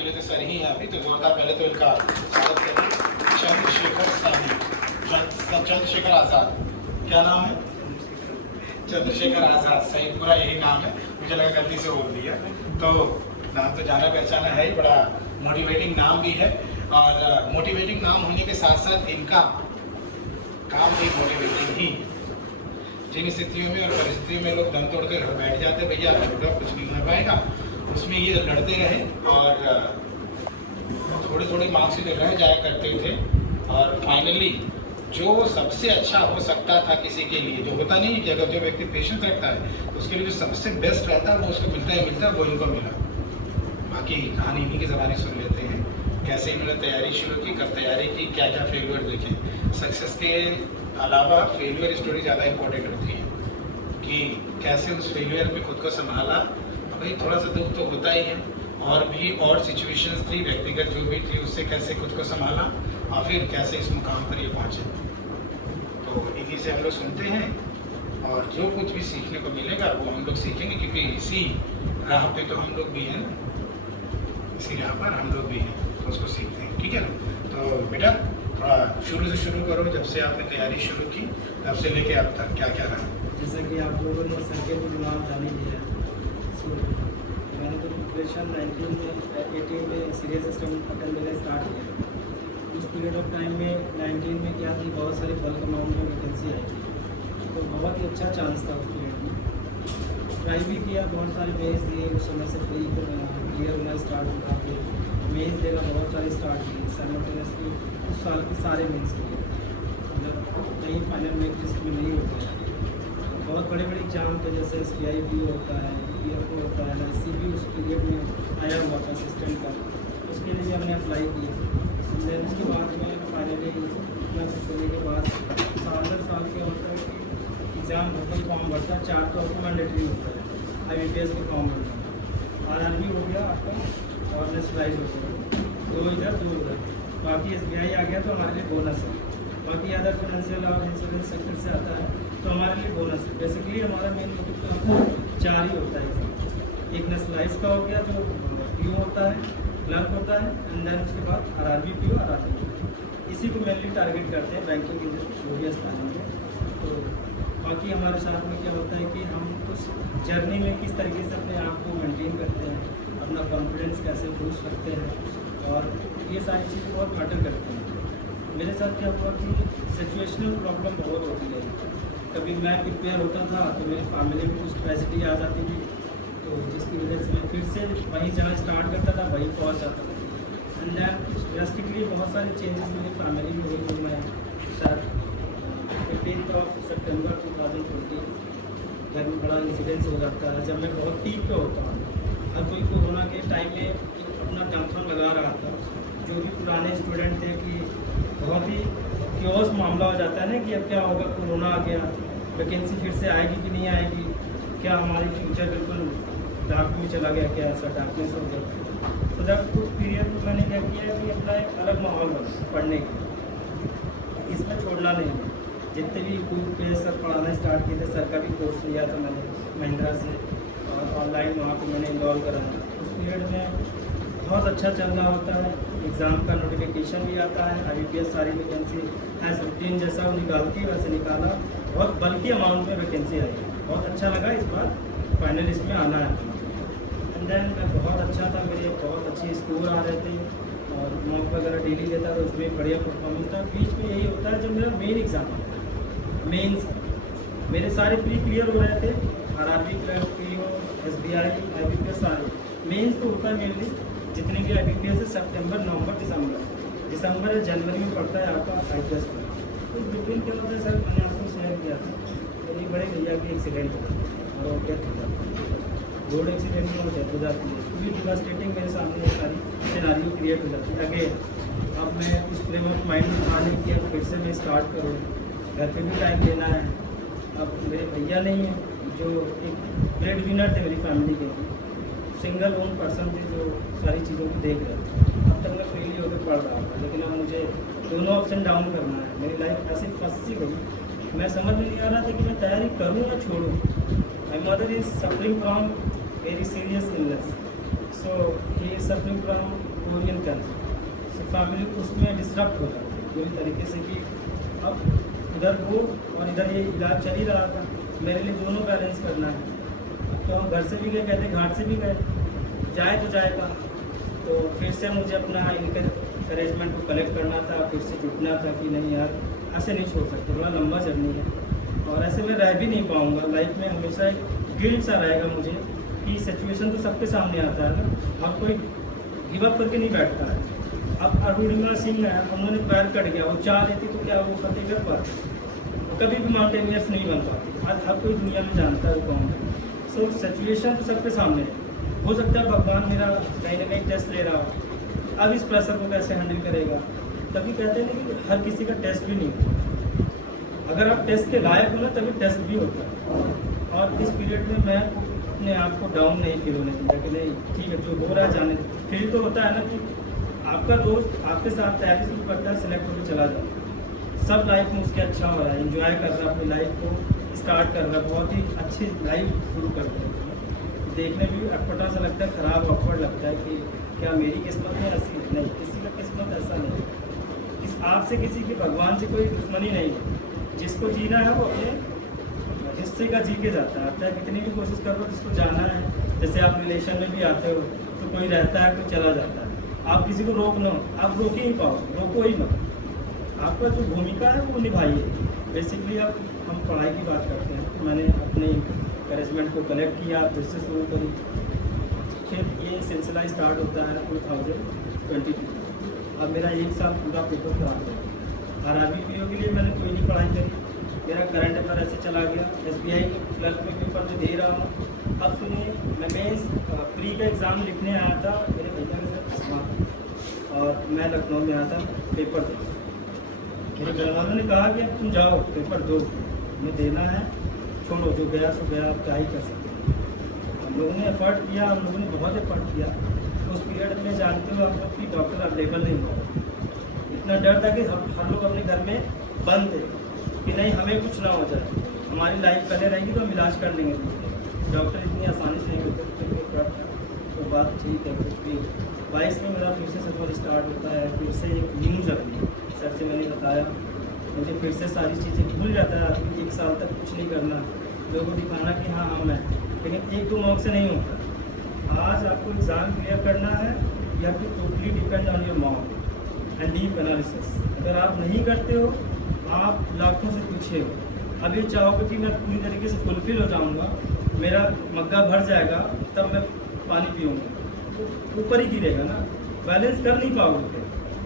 तो सर ही हैं अभी, तो जोरदार पहले तो इनका स्वागत करें। चंद्रशेखर आज़ाद, क्या नाम है? चंद्रशेखर आज़ाद, सही पूरा यही नाम है, मुझे लगा गलती से बोल दिया। तो नाम तो जाना पहचाना है ही, बड़ा मोटिवेटिंग नाम भी है। और मोटिवेटिंग नाम होने के साथ साथ इनका काम भी मोटिवेटिंग ही। जिन स्थितियों में और परिस्थितियों में लोग दम तोड़ कर घर बैठ जाते, भैया छोटा कुछ नहीं हो पाएगा, उसमें ये लड़ते रहे और थोड़ी थोड़ी मार्क्स से रह जाया करते थे। और फाइनली जो सबसे अच्छा हो सकता था किसी के लिए, जो होता नहीं कि अगर जो व्यक्ति पेशेंस रखता है तो उसके लिए जो सबसे बेस्ट रहता है वो उसको मिलता है, वो इनको मिला। बाकी कहानी इन्हीं के ज़बानी सुन लेते हैं, कैसे इन्होंने तैयारी शुरू की, कब तैयारी की, क्या क्या फेलियर देखे। सक्सेस के अलावा फेलियर स्टोरी ज़्यादा इंपॉर्टेंट होती है कि कैसे उस फेलियर में खुद को संभाला। भाई थोड़ा सा दुख तो होता ही है, और भी और सिचुएशंस थी व्यक्तिगत जो भी थी, उससे कैसे खुद को संभाला और फिर कैसे इस मुकाम पर ये पहुँचे। तो इन्हीं से हम लोग सुनते हैं और जो कुछ भी सीखने को मिलेगा वो हम लोग सीखेंगे, क्योंकि इसी राह पे तो हम लोग भी हैं, इसी राह पर हम लोग भी हैं, तो उसको सीखते हैं। ठीक है ना? तो बेटा थोड़ा शुरू से शुरू करो, जब से आपने तैयारी शुरू की तब से लेके अब तक क्या क्या रहा। जैसा कि आप लोगों ने सर्किट में नाम जान ही लिया, मैंने तो प्रिपरेशन 18 में सीरियस अटेम्प्ट करने स्टार्ट किया। उस पीरियड ऑफ टाइम में 19 में क्या थी, बहुत सारी बल्क अमाउंट में वैकेंसी आई थी, तो बहुत ही अच्छा चांस था उस पीरियड में। ट्राई भी किया, बहुत सारे मेन्स दिए, उस समय से फ्री क्लियर होना स्टार्ट हुआ, फिर मेन्स देना बहुत सारे स्टार्ट किए साइमल्टेनियसली। उस साल के सारे मेन्स किए, मतलब कहीं फाइनल मेरिट लिस्ट में नहीं हो गया। बहुत बड़े बड़े एग्जाम थे, जैसे SBI होता है, EFO होता है, IC भी उस पीरियड में आया हुआ था असिस्टेंट का, उसके लिए भी हमने अप्लाई किया। देन उसके बाद में फाइनली इतना कुछ होने के बाद साल के होता है कि एग्ज़ाम होकर फॉर्म भरता है, 4 तो आपको मैंडेटरी होता है, IBPS के फॉर्म भरता है, RRB हो गया आपका और नेशनलाइज हो गया, 2 इधर 2 उधर। बाकी SBI आ गया तो हमारे लिए बोनस है, बाकी अदर फाइनेंशियल और इंश्योरेंस सेक्टर से आता है तो हमारे लिए बोनस है। बेसिकली हमारा मेन मोटिव तो होता है 4 ही होता है। एक नेशनलाइज का हो गया जो PO होता है, क्लर्क होता है, एंड देन उसके बाद RRB PO RRB, इसी को मेनली टारगेट करते हैं बैंकिंग इंडस्ट्री स्थान में। तो बाकी हमारे साथ में क्या होता है कि हम उस जर्नी में किस तरीके से अपने आप को मेंटेन करते हैं, अपना कॉन्फिडेंस कैसे बूस्ट करते हैं, और ये सारी चीज़ें बहुत मैटर करती हैं। मेरे साथ क्या हुआ कि सिचुएशनल प्रॉब्लम बहुत होती है। कभी मैं प्रिपेयर होता था तो मेरी फैमिली में कुछ ट्रेजेडी आ जाती थी, तो जिसकी वजह से मैं फिर से वहीं जहाँ स्टार्ट करता था वहीं पहुँच जाता था। एंड देन ड्रास्टिकली बहुत सारी चेंजेस मेरी फैमिली में हुई। तो मैं शायद 15 सितंबर 2020 घर में बड़ा इंसिडेंस हो जाता है, जब मैं बहुत पीक पे होता हूँ। हर कोई कोरोना के टाइम में अपना टेंशन लगा रहा था, जो भी पुराने स्टूडेंट थे कि बहुत ही क्योस मामला हो जाता है ना कि अब क्या होगा, कोरोना आ गया, वैकेंसी फिर से आएगी कि नहीं आएगी, क्या हमारी फ्यूचर बिल्कुल डार्क में चला गया, क्या ऐसा डार्कनेस हो गया। तो जब उस पीरियड में मैंने क्या किया कि अपना एक अलग माहौल बना पढ़ने का, इसमें छोड़ना नहीं है। जितने भी ग्रुप पे सर पढ़ाना स्टार्ट किए थे, सर का भी कोर्स लिया था मैंने महिंद्रा से, और ऑनलाइन वहाँ पर मैंने इन्वॉल्व करा था। उस पीरियड में बहुत अच्छा चल रहा होता है, एग्ज़ाम का नोटिफिकेशन भी आता है, IBPS सारी वैकेंसी एज रूटीन जैसा वो निकालती है वैसे निकाला, बहुत बल्कि अमाउंट में वैकेंसी आई, बहुत अच्छा लगा इस बार फाइनल लिस्ट में आना है। एंड देन बहुत अच्छा था, मेरे बहुत अच्छे स्कोर आ रहे थे और मॉक वगैरह डेली देता था, उसमें बढ़िया परफॉर्मेंस था। बीच में यही होता है जब मेरा मेन एग्ज़ाम आता है, मेन्स मेरे सारे प्री क्लियर हो रहे थे, RRB clerk PO SBI IBPS सारे। मेन्स तो होता है मेनली जितने भी IBPS है सितंबर नवंबर दिसंबर या जनवरी में पड़ता है आपका IPS का। तो बिटवीन क्या होता है सर, मैंने आपको शेयर किया था, मेरे बड़े भैया की एक्सीडेंट हुआ और डेथ हो जाती है, रोड एक्सीडेंट में वो डेथ हो जाती है। पूरी डिवास्टेटिंग मेरे सामने सारी सिनेरियो क्रिएट हो जाती है। अगेन अब मैं उस फ्रेम ऑफ माइंड में आने किया, फिर से मैं स्टार्ट करूँ, घर पर भी टाइम देना है। अब मेरे भैया नहीं है जो एक ब्रेड विनर थे मेरी फैमिली के, सिंगल ओन पर्सन थे जो सारी चीज़ों को देख रहे थे। अब तक मैं फ्रीली होकर पढ़ रहा था, लेकिन अब मुझे दोनों अप्स एंड डाउन करना है। मेरी लाइफ ऐसे फंसी गई, मैं समझ में नहीं आ रहा था कि मैं तैयारी करूँ या छोड़ूँ। My mother is suffering from very serious illness, so he is suffering from Korean cancer. So family उसमें डिस्टर्ब हो जाती है पूरी तरीके से कि अब उधर वो और इधर ये इलाज चल ही रहा था, मेरे लिए दोनों बैलेंस करना है। तो हम घर से भी गए, कहते घाट से भी गए, जाए तो जाएगा। तो फिर से मुझे अपना इंकरेजमेंट को कलेक्ट करना था, फिर से जुटना था कि नहीं यार ऐसे नहीं छोड़ सकते, बड़ा लंबा जर्नी है और ऐसे मैं रह भी नहीं पाऊँगा। लाइफ में हमेशा एक गिल्ट सा रहेगा मुझे कि सिचुएशन तो सबके सामने आता है ना, और कोई गिव अप करके नहीं बैठता है। अब अरुणिमा सिंह है, उन्होंने पैर कट गया, वो चाह लेती तो क्या वो फतेह कर पाती, कभी भी माउंटेनियर्स नहीं बन पाती। आज हर कोई दुनिया में जानता है कौन है। सो सिचुएशन तो सबके सामने है। हो सकता है भगवान मेरा कहीं ना कहीं टेस्ट ले रहा हो, अब इस प्रेशर को कैसे हैंडल करेगा। तभी कहते हैं कि हर किसी का टेस्ट भी नहीं होता, अगर आप टेस्ट के लायक हो ना तभी टेस्ट भी होता है। और इस पीरियड में मैं अपने आप को डाउन नहीं फील होने दूँगा कि नहीं ठीक है जो हो रहा है जाने। फील तो होता है ना कि आपका दोस्त आपके साथ तैयारी शुरू करता है, सिलेक्ट होकर चला जाता है, सब लाइफ में उसके अच्छा हो रहा है, एंजॉय कर रहा है, अपनी लाइफ को स्टार्ट कर रहा है, बहुत ही अच्छी लाइफ शुरू कर रहा है। देखने में भी अटपटा सा लगता है, ख़राब ऑकवर्ड लगता है कि क्या मेरी किस्मत में ऐसी है? नहीं, किसी का किस्मत ऐसा नहीं है। इस आपसे किसी की भगवान से कोई दुश्मनी नहीं है। जिसको जीना है वो अपने हिस्से का जी के जाता है, चाहे कितनी भी कोशिश कर लो, जिसको जाना है। जैसे आप रिलेशन में भी आते हो तो कोई रहता है कोई चला जाता है, आप किसी को रोक लो, आप रोक ही नहीं पाओ, रोको ही मत। आपका जो भूमिका है वो निभाइए। बेसिकली अब हम पढ़ाई की बात करते हैं, तो मैंने अपने इंकरेजमेंट को कलेक्ट किया, फिर से शुरू करी। फिर ये सिलसिला स्टार्ट होता है 2022। अब मेरा 1 साल पूरा पेपर खराब गया। RRBPO के लिए मैंने कोई नहीं पढ़ाई करी, मेरा करंट अफेयर ऐसे चला गया। SBI क्लर्क में पेपर में दे रहा हूँ। अब सुनिए, मैं मेंस प्री का एग्ज़ाम लिखने आया था, मेरे भैया के साथ अस्मा, और मैं लखनऊ में आया था पेपर दे। मेरे घर वालों ने कहा कि अब तुम जाओ पेपर दो, तुम्हें देना है, छोड़ो जो गया सो गया, अब क्या ही कर सकते हैं। हम लोगों ने एफर्ट किया, हम लोगों ने बहुत एफर्ट किया। तो उस पीरियड में जानते हो आप लोग कि डॉक्टर अवेलेबल नहीं हुआ, इतना डर था कि हम लोग अपने घर में बंद थे कि नहीं हमें कुछ ना हो जाए, हमारी लाइफ पहले रहेगी तो हम इलाज कर लेंगे। डॉक्टर इतनी आसानी से नहीं होते, तो बात ठीक है। कुछ भी 22 में मेरा फिर से सफ़र स्टार्ट होता है, फिर से एक न्यू जर्नी। सर से मैंने बताया, मुझे फिर से सारी चीज़ें भूल जाता है आदमी। 1 साल तक कुछ नहीं करना, लोगों को दिखाना कि हाँ हाँ मैं, लेकिन 1-2 मौक़ से नहीं होता। आज आपको एग्ज़ाम क्लियर करना है, you have to totally depend on your mock and deep analysis. अगर आप नहीं करते हो, आप लाखों से पीछे हो। अब ये चाहोगे कि मैं पूरी तरीके से फुलफिल हो जाऊँगा, मेरा मग्गा भर जाएगा, तब मैं पानी पीऊँगा, तो ऊपर ही गिरेगा ना, बैलेंस कर नहीं पाओगे।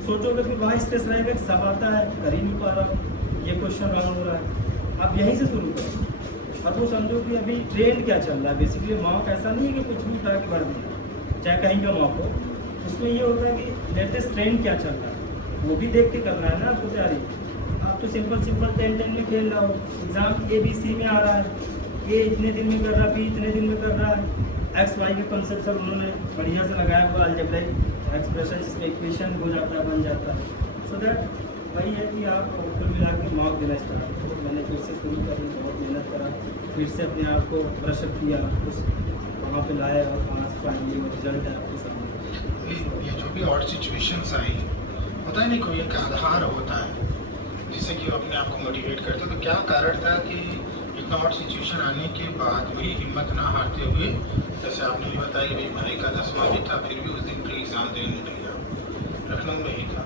सोचोगे कि वहाँ स्ट्रेस रहेगा कि सब आता है, कर ही नहीं पा रहा हूँ, ये क्वेश्चन रॉन्ग हो रहा है। आप यहीं से शुरू करो और वो समझो कि अभी ट्रेंड क्या चल रहा है। बेसिकली मॉक ऐसा नहीं है कि कुछ भी उठा के भर दिया, चाहे कहीं का मॉक हो, उसमें ये होता है कि लेटेस्ट ट्रेंड क्या चल रहा है वो भी देख के करना है ना आपको तैयारी। आप तो सिंपल 10 में खेल रहा हो, एग्ज़ाम ABC में आ रहा है, A इतने दिन में कर रहा है, B इतने दिन में कर रहा है, XY के कॉन्सेप्ट सब उन्होंने बढ़िया से लगाया हुआ, अलजेब्रिक एक्सप्रेशन जिसमें इक्वेशन हो जाता है, बन जाता है। सो दैट वही है कि आप कुल मिला के मॉक देना स्टार्ट करो। मैंने फिर से शुरू करी, बहुत मेहनत करा, फिर से अपने आप को प्रेशर किया, उस वहाँ पे लाया और पास फाइनली रिजल्ट है आपके सामने। ये जो भी और सिचुएशंस आई, पता ही नहीं कोई एक आधार होता है जिससे कि वो अपने आप को मोटिवेट करते। तो क्या कारण था कि इतना और सिचुएशन आने के बाद भी हिम्मत ना हारते हुए, जैसे आपने भी बताया कि भाई भाई का 10वां भी था, फिर भी उस दिन प्री एग्ज़ाम देने निकल गया, लखनऊ में ही था।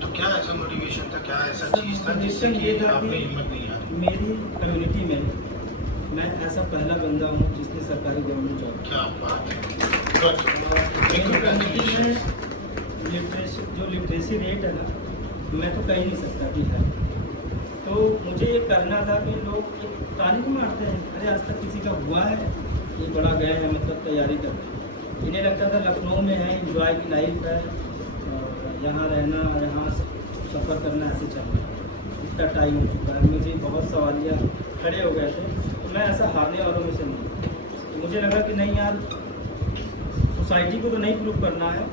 तो क्या ऐसा मोटिवेशन था, क्या ऐसा चीज़ था जिससे कि आपने हिम्मत नहीं हारी? मेरी कम्युनिटी में मैं ऐसा पहला बंदा हूँ जिसने सरकारी गवर्नमेंट जॉब। क्या बात है। जो लिटरेसी रेट है ना, मैं तो कह ही नहीं सकता कि है। तो मुझे ये करना था कि लोग एक ताली को मारते हैं, अरे आज तक किसी का हुआ है, ये बड़ा गए हैं मतलब तैयारी करते हैं। इन्हें लगता था लखनऊ में है, इंजॉय की लाइफ है, यहाँ रहना, यहाँ सफ़र करना, ऐसे चलना। इतना टाइम हो चुका है, मुझे बहुत सवालिया खड़े हो गए थे। तो मैं ऐसा हारने वालों में से नहीं। तो मुझे लगा कि नहीं यार, सोसाइटी को तो नहीं प्रूव करना है,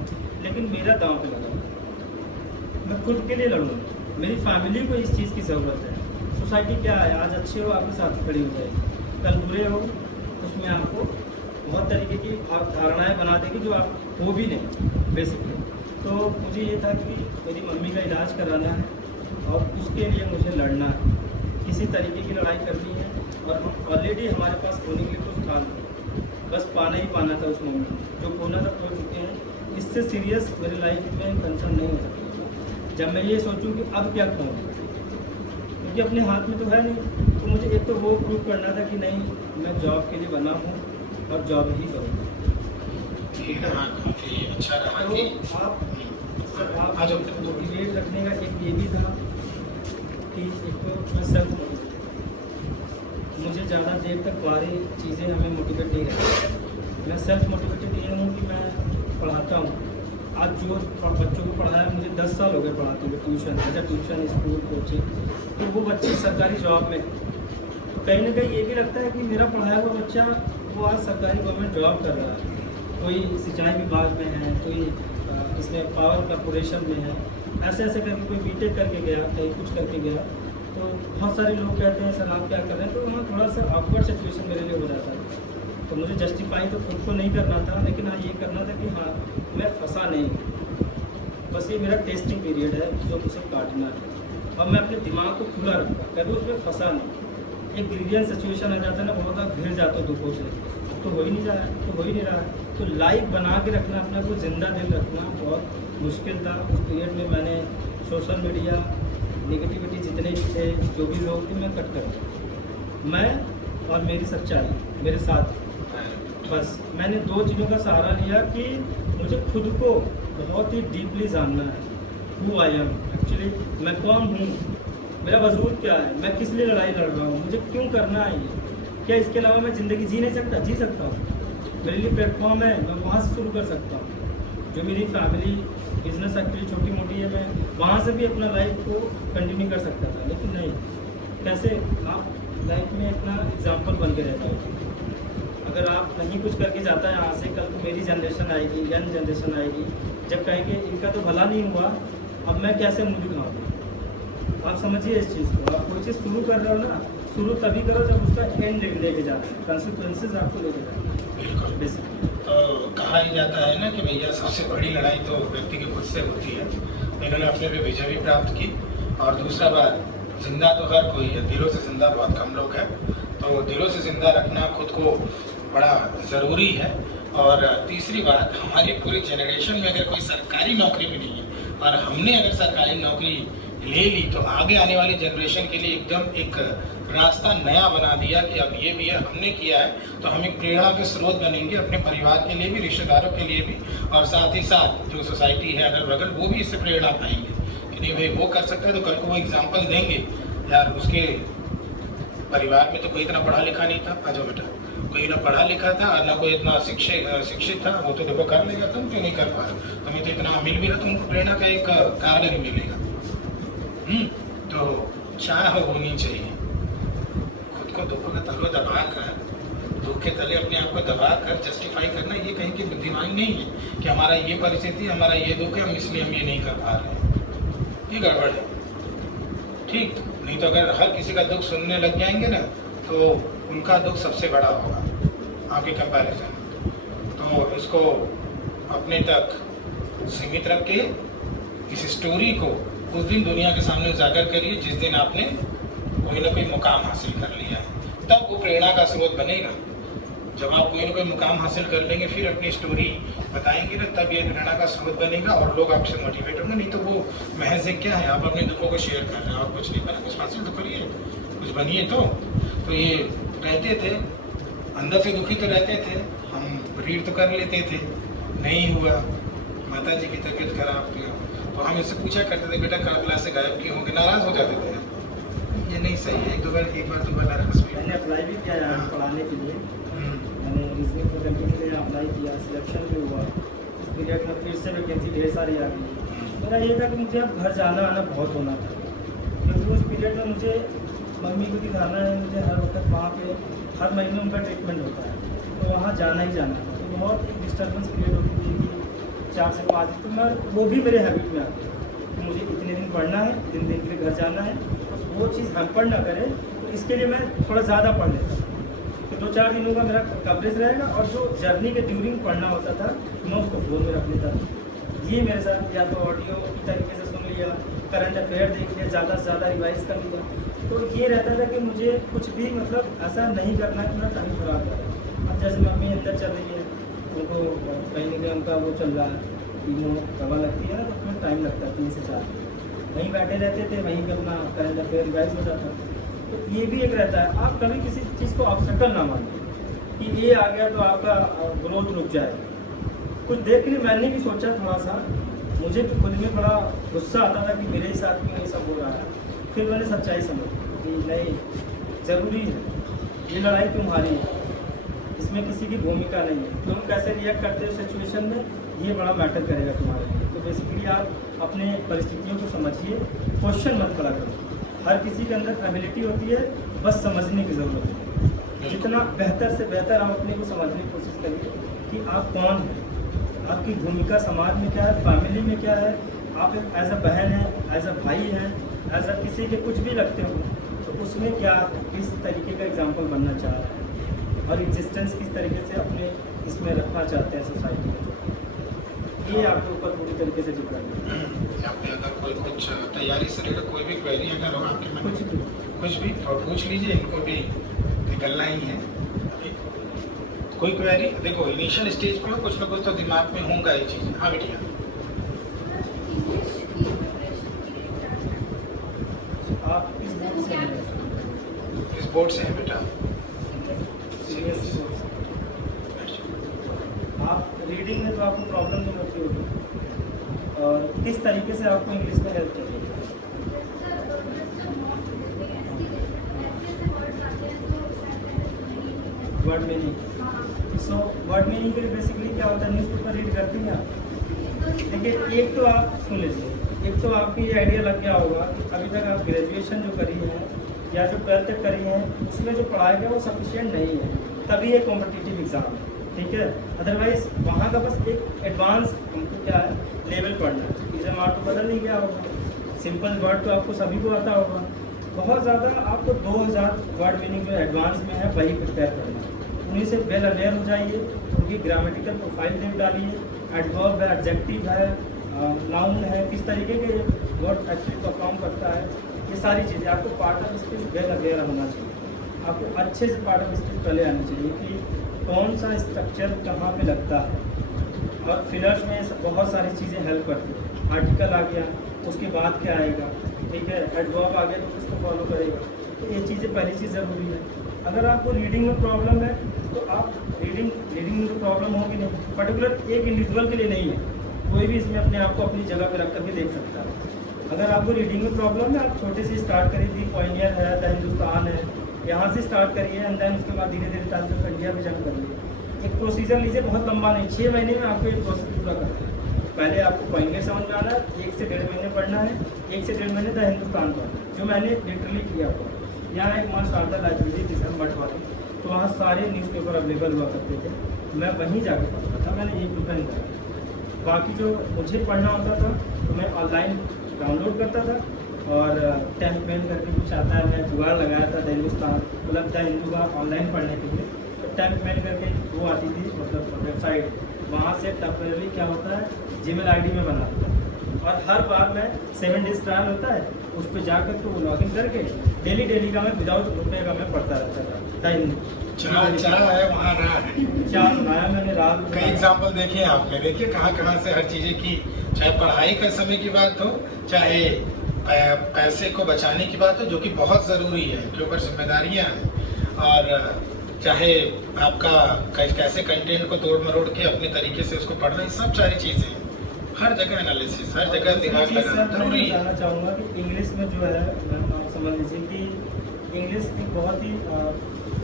लेकिन मेरा दांव पे लगा, मैं खुद के लिए लड़ूंगा। मेरी फैमिली को इस चीज़ की ज़रूरत है। सोसाइटी क्या है, आज अच्छे हो आपके साथ खड़ी हो जाएगी, कल बुरे हो उसमें आपको बहुत तरीके की धारणाएं बना देगी जो आप वो भी नहीं बेसिकली। तो मुझे ये था कि मेरी मम्मी का इलाज कराना है और उसके लिए मुझे लड़ना है, किसी तरीके की लड़ाई करनी है। और हम ऑलरेडी हमारे पास होने के लिए कुछ था नहीं, बस पाना ही पाना था उस मोमेंट में, जो खोना था खो चुके हैं। इससे सीरियस मेरी लाइफ में कंसर्न नहीं हो सकती जब मैं ये सोचूं कि अब क्या कहूँ, क्योंकि अपने हाथ में तो है नहीं। तो मुझे एक तो वो प्रूव करना था कि नहीं, मैं जॉब के लिए बना हूँ और जॉब ही करूँगा। हाँ, काफी अच्छा रहा कि आप मोटिवेट रखने का एक ये भी था कि एक तो मैं सेल्फ मोटिवेट, मुझे ज़्यादा देर तक बाहरी चीज़ें हमें मोटिवेट नहीं रखती। मैं सेल्फ मोटिवेटेड ये हूँ कि मैं पढ़ाता हूँ। आज जो बच्चों को पढ़ाया, मुझे 10 साल हो गए पढ़ाते हुए, ट्यूशन स्कूल कोचिंग। तो वो बच्चे सरकारी जॉब में, तो कहीं ना कहीं ये भी लगता है कि मेरा पढ़ाया हुआ बच्चा वो आज सरकारी गवर्नमेंट जॉब कर रहा है। कोई सिंचाई विभाग में है, कोई इसमें पावर कॉर्पोरेशन में है, ऐसे ऐसे करके कोई बीटेक करके गया, कहीं कुछ करके गया। तो बहुत सारे लोग कहते हैं सर आप क्या कर रहे हैं, तो वहाँ थोड़ा सा ऑकवर्ड सिचुएशन मेरे लिए हो जाता है। तो मुझे जस्टिफाई तो खुद को नहीं करना था, लेकिन हाँ ये करना था कि हाँ मैं फंसा नहीं, बस ये मेरा टेस्टिंग पीरियड है जो मुझे काटना है और मैं अपने दिमाग को खुला रखूँगा, कभी उसमें फंसा नहीं। एक ग्रीवियंस सिचुएशन आ जाता है ना, बहुत ज़्यादा घिर जाता है दुखों से, तो हो ही नहीं रहा है, तो हो ही नहीं रहा है। तो लाइफ बना के रखना, अपने को जिंदा दिल रखना बहुत मुश्किल था। उस पीरियड में मैंने सोशल मीडिया, नेगेटिविटी जितने भी थे, जो भी लोग थे, मैं कट कर दिया। मैं और मेरी सच्चाई मेरे साथ, बस मैंने 2 चीज़ों का सहारा लिया कि मुझे खुद को बहुत ही डीपली जानना है, हु आई एम एक्चुअली, मैं कौन हूँ, मेरा वजूद क्या है, मैं किस लिए लड़ाई लड़ रहा हूँ, मुझे क्यों करना है ये, क्या इसके अलावा मैं ज़िंदगी जी नहीं सकता, जी सकता हूँ। मेरे लिए प्लेटफॉर्म है, मैं वहाँ से शुरू कर सकता हूँ। जो मेरी फैमिली बिजनेस एक्चुअली छोटी मोटी है, मैं वहाँ से भी अपना लाइफ को कंटिन्यू कर सकता था, लेकिन नहीं। कैसे आप लाइफ में अपना एग्जाम्पल बन के रहता हो। अगर आप कहीं कुछ करके जाता है यहाँ से, कल को मेरी जनरेशन आएगी, यंग जनरेशन आएगी, जब कहेंगे इनका तो भला नहीं हुआ, अब मैं कैसे मुँह दिखाऊँ। आप समझिए इस चीज़ को। आप कोई चीज़ शुरू कर रहे हो ना, शुरू तभी करो जब उसका एंड लेके जाना है, कंसिक्वेंसेज आपको लेके जाना है। बिल्कुल। बेसिकली तो कहा ही जाता है ना कि भैया सबसे बड़ी लड़ाई तो व्यक्ति के खुद से होती है। इन्होंने अपने पे विजय भी प्राप्त की, और दूसरा बात, जिंदा तो हर कोई है, दिलों से जिंदा बहुत कम लोग हैं। तो दिलों से जिंदा रखना खुद को बड़ा ज़रूरी है। और तीसरी बात, हमारी पूरी जनरेशन में अगर कोई सरकारी नौकरी भी नहीं है और हमने अगर सरकारी नौकरी ले ली, तो आगे आने वाली जनरेशन के लिए एकदम एक रास्ता नया बना दिया कि अब ये भी हमने किया है तो हम एक प्रेरणा के स्रोत बनेंगे अपने परिवार के लिए भी, रिश्तेदारों के लिए भी, और साथ ही साथ जो सोसाइटी है अगल बगल, वो भी इससे प्रेरणा पाएंगे कि नहीं भाई वो कर सकता है, तो कल को वो एग्जाम्पल देंगे। यार उसके परिवार में तो कोई इतना पढ़ा लिखा नहीं था, आ जाओ बेटा, कोई ना पढ़ा लिखा था और ना कोई इतना शिक्षित था, वो तो देखो कर लेगा, तुम क्यों नहीं कर पा रहे, तुम्हें तो इतना मिल भी रहा, तुमको प्रेरणा का एक कारण भी मिलेगा। तो चाह होनी चाहिए, खुद को दुखों के तले दबा कर, दुख के तले अपने आप को दबा कर जस्टिफाई करना, ये कहीं की बुद्धिमानी नहीं है कि हमारा ये परिस्थिति, हमारा ये दुख है, हम इसलिए हम ये नहीं कर पा रहे हैं, ये गड़बड़ है। ठीक, नहीं तो अगर हर किसी का दुख सुनने लग जाएंगे ना, तो उनका दुख सबसे बड़ा होगा आपके कंपैरिजन। तो इसको अपने तक सीमित रख के इस स्टोरी को उस दिन दुनिया के सामने उजागर करिए जिस दिन आपने कोई ना कोई मुकाम हासिल कर लिया है, तब वो प्रेरणा का स्रोत बनेगा। जब आप कोई ना कोई मुकाम हासिल कर लेंगे, फिर अपनी स्टोरी बताएंगे ना, तब ये प्रेरणा का स्रोत बनेगा और लोग आपसे मोटिवेट होंगे। नहीं तो वो महज एक क्या है, आप अपने दुखों को शेयर कर रहे हैं और कुछ नहीं बना, कुछ हासिल तो करिए, कुछ बनिए। तो ये रहते थे, अंदर से दुखी तो रहते थे, हम रीड तो कर लेते थे, नहीं हुआ, माता जी की तबीयत खराब हुई, तो हम इससे पूछा करते थे बेटा क्लास से गायब क्यों हो गए, नाराज़ हो जाते थे, ये नहीं सही है। एक बार तो नाराज़ हुई। मैंने अप्लाई भी किया यहाँ पढ़ाने के लिए, मैंने रीजनिंग फैकल्टी के लिए अप्लाई किया, सिलेक्शन भी हुआ। इस पीरियड में फिर से वैकेंसी ढेर सारी आ गई। मेरा ये था कि मुझे अब घर जाना आना बहुत होना था, क्योंकि उस पीरियड में मुझे मम्मी को दिखाना है, मुझे हर वक्त वहाँ पे हर महीने उनका ट्रीटमेंट होता है, तो वहाँ जाना ही जाना है। तो बहुत एक डिस्टर्बेंस क्रिएट होती थी कि 4 से 5 दिन, तो मैं वो भी मेरे हैबिट में आती है कि मुझे इतने दिन पढ़ना है, इतने दिन के लिए घर जाना है, तो वो चीज़ हैम्पर ना करे, तो इसके लिए मैं थोड़ा ज़्यादा पढ़ लेता। तो 2-4 दिनों का मेरा कवरेज रहेगा, और जो जर्नी के ड्यूरिंग पढ़ना होता था मैं उसको फ़ोन में रख लेता था। ये मेरे साथ या तो ऑडियो की तरीके से सुन लिया, करंट अफेयर देख लिया, ज़्यादा से ज़्यादा रिवाइज कर लिया। तो ये रहता था कि मुझे कुछ भी मतलब ऐसा नहीं करना कि मेरा टाइम खराब करे। अब जैसे मम्मी अंदर चल रही है, उनको कहीं ना कहीं उनका वो चल रहा है, तीनों दवा लगती है ना, तो उसमें टाइम लगता है 3 से 4, वहीं बैठे रहते थे, वहीं पे अपना करंट अफेयर रिवाइज हो जाता। तो ये भी एक रहता है, आप कभी किसी चीज़ को ऑब्स्टेकल ना मानें कि ये आ गया तो आपका ग्रोथ रुक जाएगा। कुछ देख के मैंने भी सोचा थोड़ा सा, मुझे भी खुद में बड़ा गुस्सा आता था कि मेरे ही साथ में ये सब हो रहा है। फिर मैंने सच्चाई समझी कि नहीं, ज़रूरी है, ये लड़ाई तुम्हारी है, इसमें किसी की भूमिका नहीं है। तुम कैसे रिएक्ट करते हो सिचुएशन में, ये बड़ा मैटर करेगा तुम्हारे लिए। तो बेसिकली आप अपने परिस्थितियों को समझिए, क्वेश्चन मत खड़ा करो। हर किसी के अंदर एबिलिटी होती है, बस समझने की ज़रूरत है। जितना बेहतर से बेहतर आप अपने को समझने की कोशिश करिए कि आप कौन हैं, आपकी भूमिका समाज में क्या है, फैमिली में क्या है, आप एक एज अ बहन है, एज अ भाई है, एज अ किसी के कुछ भी लगते हो, तो उसमें क्या किस तरीके का एग्जाम्पल बनना चाह रहे हैं और एग्जिस्टेंस किस तरीके से अपने इसमें रखना चाहते हैं सोसाइटी में। ये आपके ऊपर पूरी तरीके से डिपेंड है। आपने अगर कोई कुछ तैयारी से रिलेटेड कोई भी क्वेरी अगर हो आपके मन में कुछ भी और पूछ लीजिए, इनको भी निकलना ही है। कोई क्वेरी, देखो इनिशियल स्टेज पे हो, कुछ ना कुछ तो दिमाग में होगा ये चीज़। हाँ बेटिया, आप किस बोर्ड से हैं? इस बोर्ड से है बेटा। सीबीएसई बोर्ड से। आप रीडिंग में तो आपको प्रॉब्लम नहीं होती होगी, और किस तरीके से आपको इंग्लिश में हेल्प चाहिए? Word meaning. So word meaning के लिए बेसिकली क्या होता है, न्यूज़पेपर रीड करते हैं आप। देखिए, एक तो आप सुन लीजिए, एक तो आपको ये आइडिया लग गया होगा कि अभी तक आप ग्रेजुएशन जो करी है या जो 12th तक करी है, उसमें जो पढ़ाया गया वो सफिशिएंट नहीं है, तभी ये कॉम्पिटिटिव एग्ज़ाम है, ठीक है। अदरवाइज वहाँ का बस एक एडवांस हमको क्या है, लेवल पढ़ना है। एग्जाम आर्ट तो बदल नहीं गया होगा, सिंपल वर्ड तो आपको सभी को आता होगा। बहुत ज़्यादा आपको 2000 वर्ड मीनिंग जो एडवांस में है वही प्रिपेयर करना है। उन्हीं से वेल अवेयर हो जाइए, उनकी ग्रामेटिकल प्रोफाइल देख डालिए, एडवर्ब है, एडजेक्टिव है, नाउन है, किस तरीके के वर्ड एक्चुअली परफॉर्म करता है, ये सारी चीज़ें आपको part of speech well aware होना चाहिए। आपको अच्छे से पार्ट ऑफ स्पीच पहले आनी चाहिए कि कौन सा स्ट्रक्चर कहाँ पे लगता है, और फिलर्स में बहुत सारी चीज़ें हेल्प करती है। आर्टिकल आ गया, उसके बाद क्या आएगा, ठीक है, एडवर्ब आ गया तो उसको फॉलो करेगा। तो ये चीज़ें पहली चीज़ ज़रूरी है। अगर आपको रीडिंग में प्रॉब्लम है तो आप रीडिंग में तो प्रॉब्लम होगी नहीं, पर्टिकुलर एक इंडिविजुअल के लिए नहीं है, कोई भी इसमें अपने आप को अपनी जगह पर रख करके देख सकता है। अगर आपको रीडिंग में प्रॉब्लम है, आप छोटे से स्टार्ट करिए, दी पॉइनियर है, द हिंदुस्तान है, यहाँ से स्टार्ट करिए, एंड देन उसके बाद धीरे धीरे टाइम्स ऑफ इंडिया भी जम करिए। एक प्रोसीजर लीजिए, बहुत लंबा नहीं, 6 महीने में आपको एक प्रोसेस पूरा करना है। पहले आपको पॉइनियर समझ में आना है, 1 से 1.5 महीने पढ़ना है, 1 से 1.5 महीने द हिंदुस्तान पढ़ना है, जो मैंने लिटरली किया था। यहाँ एक माँ शारदा लाइब्रेरी थी सर मठ वाली, तो वहाँ सारे न्यूज़पेपर अवेलेबल हुआ करते थे, मैं वहीं जाकर पढ़ता था, मैंने 1 रुपया नहीं दिया। बाकी जो मुझे पढ़ना होता था तो मैं ऑनलाइन डाउनलोड करता था, और टेम्प मेल करके कुछ आता है, मैं जुगाड़ लगाया था द हिंदुस्तान, मतलब द हिंदू का ऑनलाइन पढ़ने के लिए। तो टेम्प मेल करके वो आती थी, मतलब वेबसाइट, वहाँ से टेम्परेरी क्या होता है, जीमेल आईडी में बना देता है, और हर बार मैं 7 डेज ट्रायल होता है, उस पर जाकर के वो लॉगिन करके डेली का मैं विदाउट रुपये का मैं पढ़ता रहता था। चला है वहाँ रहा है, चार बनाया मैंने, रात कई एग्जाम्पल देखे आपने, देखिए कहाँ से हर चीज़ें की, चाहे पढ़ाई का समय की बात हो, चाहे पैसे को बचाने की बात हो, जो कि बहुत ज़रूरी है, इनके ऊपर जिम्मेदारियाँ हैं, और चाहे आपका कैसे कंटेंट को तोड़ मरोड़ के अपने तरीके से उसको पढ़ना, ये सब सारी चीज़ें, हर जगह एनालिसिस, हर जगह दिमाग लगाना जरूरी है। कहना चाहूँगा कि इंग्लिश में जो है, आप समझ लीजिए कि इंग्लिश एक बहुत ही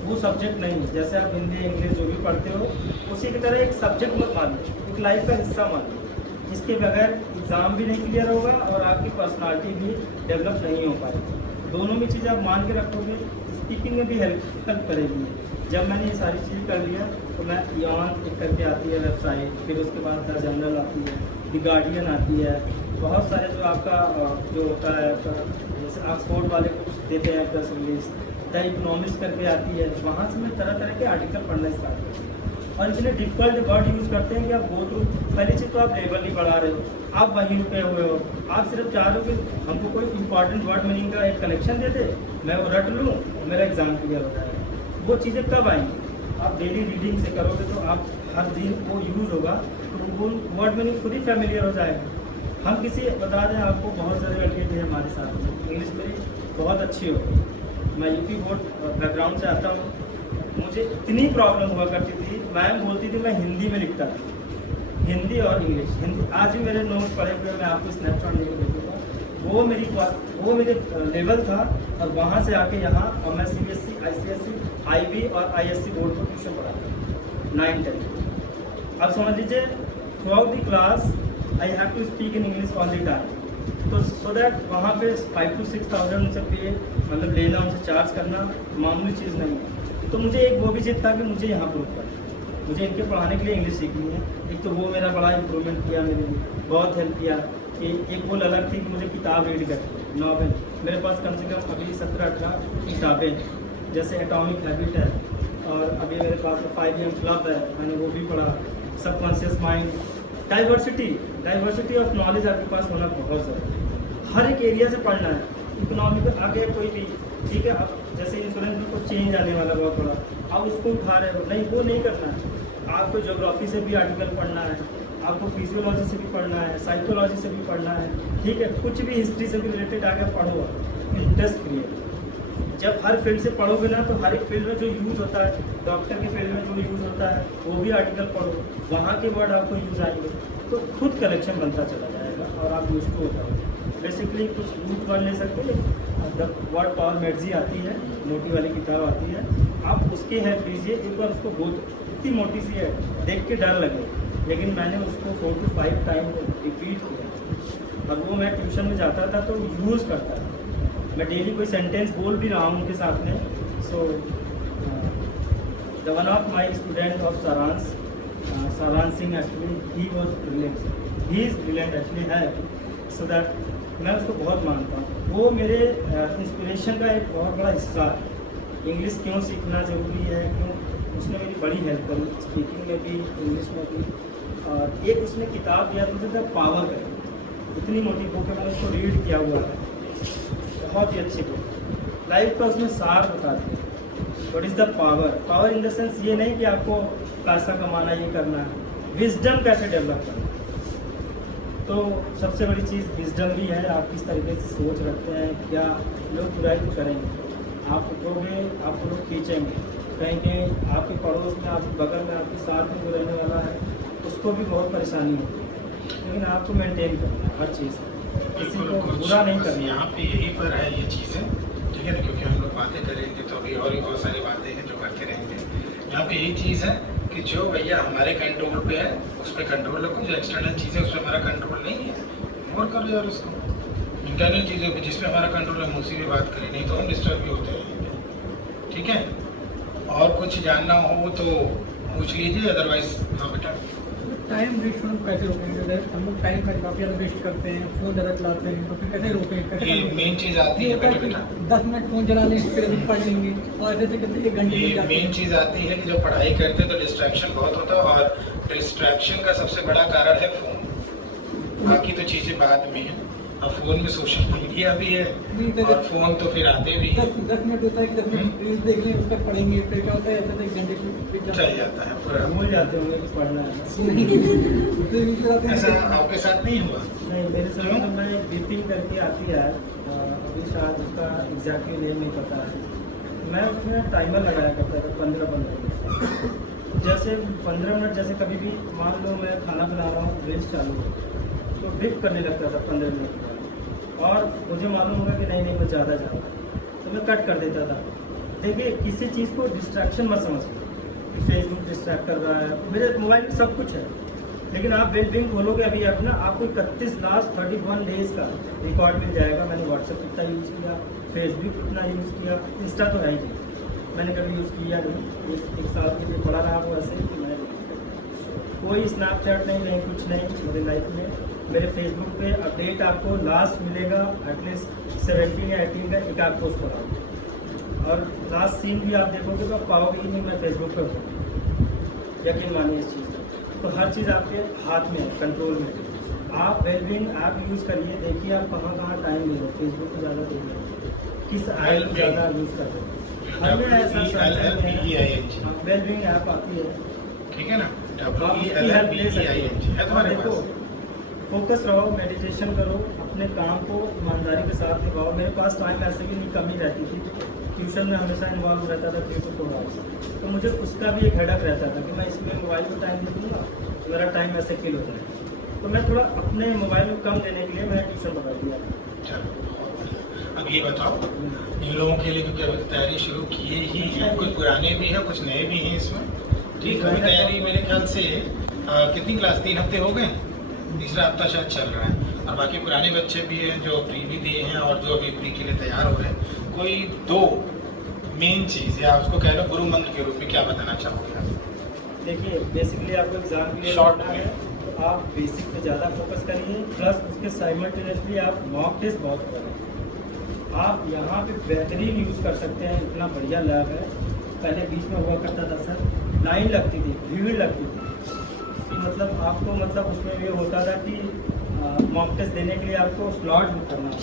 वो सब्जेक्ट नहीं है, जैसे आप हिंदी इंग्लिश जो भी पढ़ते हो उसी की तरह एक सब्जेक्ट मत मानिए, एक लाइफ का हिस्सा मानिए। इसके बगैर एग्ज़ाम भी नहीं क्लियर होगा और आपकी पर्सनालिटी भी डेवलप नहीं हो पाएगी। दोनों में चीज़ें आप मान के रखोगे, स्पीकिंग में भी हेल्प करेगी। जब मैंने ये सारी चीज़ें कर लिया तो मैं यॉन एक करके आती है वेबसाइट, फिर उसके बाद द जनरल आती है, द गार्डियन आती है, बहुत सारे जो आपका जो होता है, जैसे ऑक्सफोर्ड वाले कुछ देते हैं प्रेस रिलीज, द इकोनॉमिक्स करके आती है, वहाँ से मैं तरह तरह के आर्टिकल पढ़ना स्टार्ट करता हूँ। और इतने डिफिकल्ट वर्ड यूज़ करते हैं कि आप गो थ्रू, पहली चीज़ तो आप लेवल नहीं बढ़ा रहे हो, आप वहीं पे हुए हो, आप सिर्फ चाह रहे हो कि हमको कोई इंपॉर्टेंट वर्ड मीनिंग का एक कलेक्शन दे दे, मैं वो रट लूँ, मेरा एग्जाम क्लियर हो जाएगा। वो चीज़ें कब आएंगी? आप डेली रीडिंग से करोगे तो आप हर दिन वो यूज़ होगा तो वो वर्ड मीनिंग खुद ही फैमिलियर हो जाएगा। हम किसी बता दें आपको, बहुत सारे लड़के थे हमारे साथ में, इंग्लिश मेरी बहुत अच्छी होगी, मैं यूपी बोर्ड बैकग्राउंड से आता हूँ, मुझे इतनी प्रॉब्लम हुआ करती थी, मैम बोलती थी मैं हिंदी में लिखता था, हिंदी और इंग्लिश। हिंदी आज भी मेरे नोट्स पढ़े हुए, मैं आपको स्नैपशॉट लेके भेजूँगा, वो मेरे लेवल था। और वहाँ से आके यहाँ और मैं CBSE, ICSE, IB और ISC बोर्ड को ट्यूशन पढ़ाता हूँ 9-10। अब समझ लीजिए throughout the class I have to speak in English all the time, तो सो दैट वहाँ पे 5,000 to 6,000 उनसे पे मतलब लेना, उनसे चार्ज करना मामूली चीज़ नहीं है। तो मुझे एक वो भी जिद था कि मुझे यहाँ प्रूव करना, मुझे इनके पढ़ाने के लिए इंग्लिश सीखनी है। एक तो वो मेरा बड़ा इम्प्रूवमेंट किया, मेरे लिए बहुत हेल्प किया कि एक वो अलग थी कि मुझे किताब रीड करनी, नॉवेल मेरे पास कम से कम अभी 17-18 किताबें, जैसे एटॉमिक हैबिट है, और अभी मेरे पास 5am क्लब है, मैंने वो भी पढ़ा, subconscious mind, diversity of knowledge आपके पास होना बहुत ज़रूरी है। हर एक एरिया से पढ़ना है, इकोनॉमी पे आगे कोई भी, ठीक है, अब जैसे इंश्योरेंस में कुछ चेंज आने वाला बहुत बड़ा, आप उसको उठा रहे हो, नहीं वो नहीं करना है। आपको ज्योग्राफी से भी आर्टिकल पढ़ना है, आपको फिजियोलॉजी से भी पढ़ना है, साइकोलॉजी से भी पढ़ना है, ठीक है, कुछ भी हिस्ट्री से भी रिलेटेड आगे पढ़ो, इंटरेस्ट क्रिएट। जब हर फील्ड से पढ़ोगे ना तो हर एक फील्ड में जो यूज़ होता है, डॉक्टर के फील्ड में जो यूज़ होता है वो भी आर्टिकल पढ़ो, वहाँ के वर्ड आपको यूज़ आएंगे, तो खुद कलेक्शन बनता चला जाएगा और आप यूज़ को होता है। बेसिकली कुछ रूट वर्ड ले सकते हैं, द वर्ड पावर मैगजी आती है, मोटी वाली किताब आती है, आप उसकी हेल्प लीजिए, एक बार उसको बहुत इतनी मोटी सी है, देख के डर लगे, लेकिन मैंने उसको 4 to 5 टाइम रिपीट किया और वो मैं ट्यूशन में जाता था तो यूज़ करता था। मैं डेली कोई सेंटेंस बोल भी रहा हूँ उनके साथ में। So the one of my student of Saransh Singh actually he was brilliant, he is brilliant actually है, सो दैट मैं उसको बहुत मानता हूँ। वो मेरे इंस्पिरेशन का एक बहुत बड़ा हिस्सा है। इंग्लिश क्यों सीखना ज़रूरी है, क्यों, उसने मेरी बड़ी हेल्प करी स्पीकिंग में भी, इंग्लिश में भी। और एक उसने किताब दिया था द पावर का, इतनी मोटी बुक है, मैंने उसको रीड किया हुआ है, बहुत ही अच्छी बुक, लाइफ का उसमें सार बताती है। What is the power in the sense ये नहीं कि आपको पैसा कमाना, ये करना है, विजडम कैसे डेवलप करना। तो सबसे बड़ी चीज़ विजडम भी है, आप किस तरीके से सोच रखते हैं, क्या लोग बुराई तो करेंगे, आप उठोगे आपको लोग खींचेंगे, कहेंगे आपके पड़ोस में, आपके बगल में, आपके साथ में जो रहने वाला है उसको भी बहुत परेशानी होती है, लेकिन आपको मेंटेन करना है हर चीज़, किसी को बुरा नहीं करना। यहाँ पे यही पर है ये चीज़ें, ठीक है ना, क्योंकि हम लोग बातें करेंगे तो अभी और भी बहुत सारी बातें हैं जो करते रहेंगे। यहाँ पे यही चीज़ है कि जो भैया हमारे कंट्रोल पे है उस पर कंट्रोल रखो, जो एक्सटर्नल चीज़ें उस पर हमारा कंट्रोल नहीं है और करो यार उसको। इंटरनल चीज़ों पर जिस पे हमारा कंट्रोल है उसी पे बात करें, नहीं तो हम डिस्टर्ब भी होते रहेंगे, ठीक है। और कुछ जानना हो तो पूछ लीजिए, अदरवाइज हाँ बेटा। टाइम वेस्ट हम कैसे रोकेंगे? हम लोग टाइम का काफ़ी ज़्यादा वेस्ट करते हैं, फ़ोन ज़्यादा चलाते हैं, तो फिर कैसे रोकें? ये मेन चीज़ आती है बेटा, 10 मिनट फ़ोन चला लें, फिर अभी पढ़ लेंगे, और ऐसे करते 1 घंटे ये मेन चीज़ आती है कि जब पढ़ाई करते हैं तो डिस्ट्रैक्शन बहुत होता है, और डिस्ट्रैक्शन का सबसे बड़ा कारण है फ़ोन, बाकी तो चीज़ें बाद में हैं। अब फ़ोन में सोशल मीडिया भी है और फ़ोन तो फिर आते भी हैं। 10 मिनट होता है कि 10 मिनट रील्स देख लें, उसका पढ़ेंगे, फिर क्या होता है ऐसे 1 घंटे चल जाता है पूरा, भूल जाते होंगे कि पढ़ना है। ऐसा आपके साथ नहीं हुआ? नहीं, मेरे साथ तो मैं बीपिंग करके आती है, अभी शायद उसका एग्जैक्टली नेम नहीं पता है, मैं उसमें टाइमर लगाया करता था 15 मिनट, जैसे 15 मिनट, जैसे कभी भी मान लो मैं खाना बना रहा हूँ, रील्स चालू हो तो बिप करने लगता था 15 मिनट में, और मुझे मालूम होगा कि नहीं मैं ज़्यादा तो मैं कट कर देता था। देखिए किसी चीज़ को डिस्ट्रैक्शन मत समझिए कि फेसबुक डिस्ट्रैक्ट कर रहा है, मेरे मोबाइल में सब कुछ है, लेकिन आप वेलबिंग खोलोगे अभी अपना, आपको 31 डेज़ का रिकॉर्ड मिल जाएगा। मैंने व्हाट्सएप कितना यूज़ किया, फेसबुक कितना यूज़ किया, इंस्टा तो है ही मैंने कभी यूज़ किया नहीं, एक साल के लिए पड़ा रहा वो ऐसे कि मैंने कोई स्नैपचैट नहीं, कुछ नहीं मेरी लाइफ में। मेरे फेसबुक पे अपडेट आपको लास्ट मिलेगा एटलीस्ट 17 या 18 का एक आध पोस्ट करा, और लास्ट सीन भी आप देखोगे तो आप पाओगे कि नहीं मैं फेसबुक पे हूँ, यकीन मानिए इस चीज़ का। तो हर चीज़ आपके हाथ में है, कंट्रोल में। आप वेलबींग ऐप यूज़ करिए, देखिए आप कहाँ कहाँ टाइम दे रहे हो, फेसबुक पे ज़्यादा दे रहे हो, किस ऐप को ज़्यादा यूज़ कर रहे हो। हमें ऐसा वेलबींग ऐप आती है, ठीक है ना, देखो फोकस रहो, मेडिटेशन करो, अपने काम को ईमानदारी के साथ निभाओ। मेरे पास टाइम ऐसे भी नहीं कमी रहती थी, ट्यूशन में हमेशा इन्वॉल्व रहता था 3 to 4 आवर्स, तो मुझे उसका भी एक हेडक रहता था कि मैं इसमें मोबाइल को टाइम दे दूँगा तो मेरा टाइम ऐसे किल हो जाए। तो मैं थोड़ा अपने मोबाइल को कम देने के लिए मैंने ट्यूशन बता दिया। अब ये बताओ, इन लोगों के लिए क्योंकि अभी तैयारी शुरू किए ही हैं, कुछ पुराने भी हैं कुछ नए भी हैं इसमें, ठीक है। तैयारी मेरे ख्याल से कितनी क्लास, 3 हफ्ते हो गए, तीसरा हफ्ता शायद चल रहा है, और बाकी पुराने बच्चे भी हैं जो प्री भी दिए हैं और जो अभी प्री के लिए तैयार हो रहे हैं। कोई 2 मेन चीज़ या उसको कह लो गुरु मंत्र के रूप में क्या बताना चाहोगे आप? देखिए बेसिकली आपको एग्जाम के लिए शॉर्ट पढ़ना है तो आप बेसिक पे ज़्यादा फोकस करिए, प्लस उसके साइमल्टेनियसली आप मॉक टेस्ट बहुत करें। आप यहाँ पे बेहतरीन यूज़ कर सकते हैं, इतना बढ़िया लैब है। पहले बीच में हुआ करता था सर, लाइन लगती थी, भीड़ लगती थी, कि मतलब आपको मतलब उसमें ये होता था कि मॉक टेस्ट देने के लिए आपको स्लॉट बुक करना है।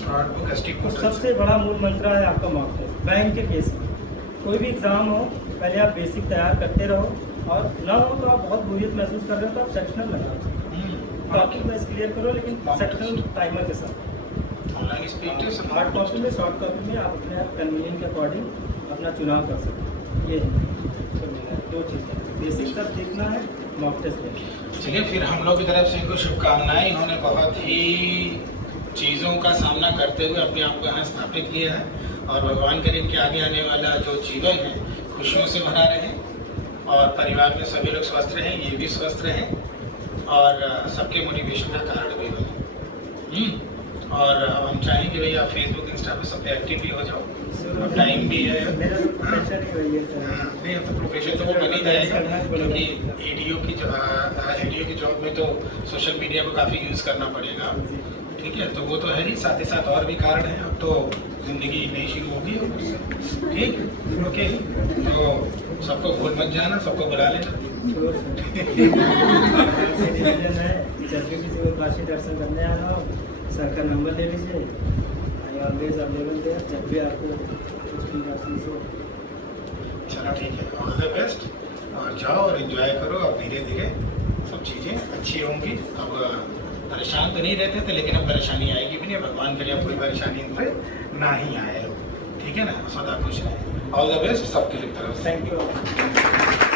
तो सबसे बड़ा मूल मंत्र है आपका मॉक टेस्ट। बैंक के केस में कोई भी एग्ज़ाम हो, पहले आप बेसिक तैयार करते रहो, और ना हो तो आप बहुत बोरियत महसूस कर रहे हो तो आप सेक्शनल लगाओ, टॉपिक वाइज क्लियर करो, लेकिन सेक्शनल टाइमर के साथ। हार्ड कॉपी में, शॉर्ट कॉपी में आप अपने कन्वीनियंट के अकॉर्डिंग अपना चुनाव कर सकते हैं। ये 2 चीज़ें, बेसिक तक देखना है, मॉक टेस्ट देखना। चलिए फिर हम लोग की तरफ से इनको शुभकामनाएं। इन्होंने बहुत ही चीज़ों का सामना करते हुए अपने आप को यहाँ स्थापित किया है, और भगवान करे इनके आगे आने वाला जो जीवन है खुशियों से भरा रहे, और परिवार में सभी लोग स्वस्थ रहें, ये भी स्वस्थ रहें, और सबके मोटिवेशन का कारण भी बने। और अब हम चाहेंगे कि भाई आप फेसबुक इंस्टा पे सब पे एक्टिव भी हो जाओ, अब टाइम भी है। मेरा तो प्रोफेशन ही वही है सर। नहीं, अब तो प्रोफेशन तो वो बन ही जाएगा, क्योंकि एडीओ की जॉब में तो सोशल मीडिया को काफ़ी यूज़ करना पड़ेगा, ठीक है। तो वो तो है ही, साथ ही साथ और भी कारण हैं। अब तो ज़िंदगी नई शुरू होगी, ठीक, ओके। तो सबको भूल मत जाना, सबको बुला लेना। जब भी किसी को काशी दर्शन करने आना हो, सर का नंबर ले लीजिए, आई ऑलवेज अवेलेबल देयर, जब भी आपको कुछ भी महसूस हो। चलो ठीक है, ऑल द बेस्ट, और जाओ और एंजॉय करो। अब धीरे धीरे सब चीज़ें अच्छी होंगी। अब परेशान तो नहीं रहते थे, लेकिन अब परेशानी आएगी भी नहीं। भगवान करे कोई परेशानी इनसे ना ही आए, ठीक है ना। सदा खुश रहे। ऑल द बेस्ट सबके तरफ से। Thank you.